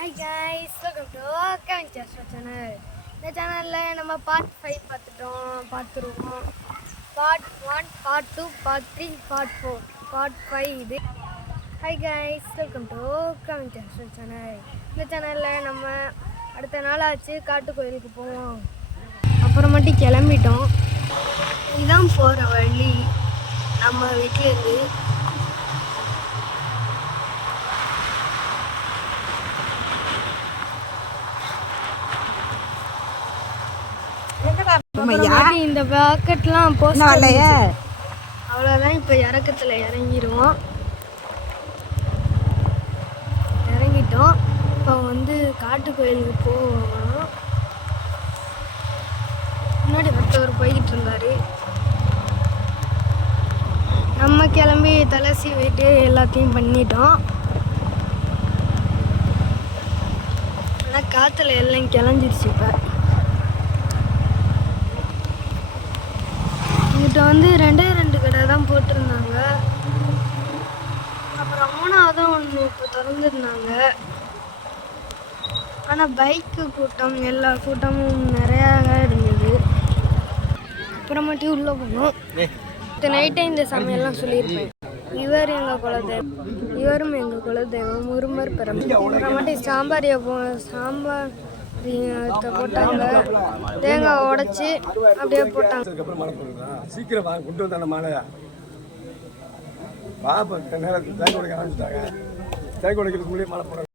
Hi guys, welcome to Kevin Chester channel. இந்த சேனலில் நம்ம பார்ட் 5 பார்த்துருவோம். Part 1, part 2, part 3, part 4, part 5 இது. Hi guys, welcome to Kevin Chester channel. இந்த சேனலில் நம்ம அடுத்த நாள் ஆச்சு காட்டு கோயிலுக்கு போவோம். அப்புறமேட்டு கிளம்பிட்டோம். இதுதான் போகிற வழி நம்ம வீட்டிலேருந்து. இந்த பாக்கெட்லாம் போஸ்ட் அவ்வளோதான். இப்போ இறக்கத்தில் இறங்கிடுவோம். இறங்கிட்டோம். இப்போ காட்டு கோயிலுக்கு போவோம். முன்னாடி ஒருத்தவர் போய்கிட்டு இருந்தார். நம்ம கிளம்பி தலை சீவிட்டு எல்லாத்தையும் பண்ணிட்டோம். ஆனால் காற்றுல எல்லாம் கிளஞ்சிருச்சு. இப்போ இங்கிட்ட 2 கடை தான் போட்டிருந்தாங்க. அப்புறம் 3வதும் ஒன்று இப்போ திறந்துருந்தாங்க. ஆனால் பைக்கு கூட்டம் எல்லா கூட்டமும் நிறையா இருந்தது. அப்புறமேட்டு உள்ளே போனோம். இந்த நைட்டே இந்த சமையல்லாம் சொல்லியிருப்பேன். இவர் எங்கள் குலதெய்வம், இவரும் எங்கள் குலதெய்வம் முருமர் பெரம்பு. அப்புறமேட்டு சாம்பார் போட்டாங்க. தேங்காய் உடைச்சி அப்படியே போட்டாங்க. சீக்கிரம் வாங்க, கொண்டு வந்தாங்க மாலையா. பாப்பா நேரத்துக்கு தேங்காய் உடைக்க ஆரம்பிச்சிட்டாங்க. தேங்காய் உடைக்கிறதுக்கு முன்னாடி மாலை போட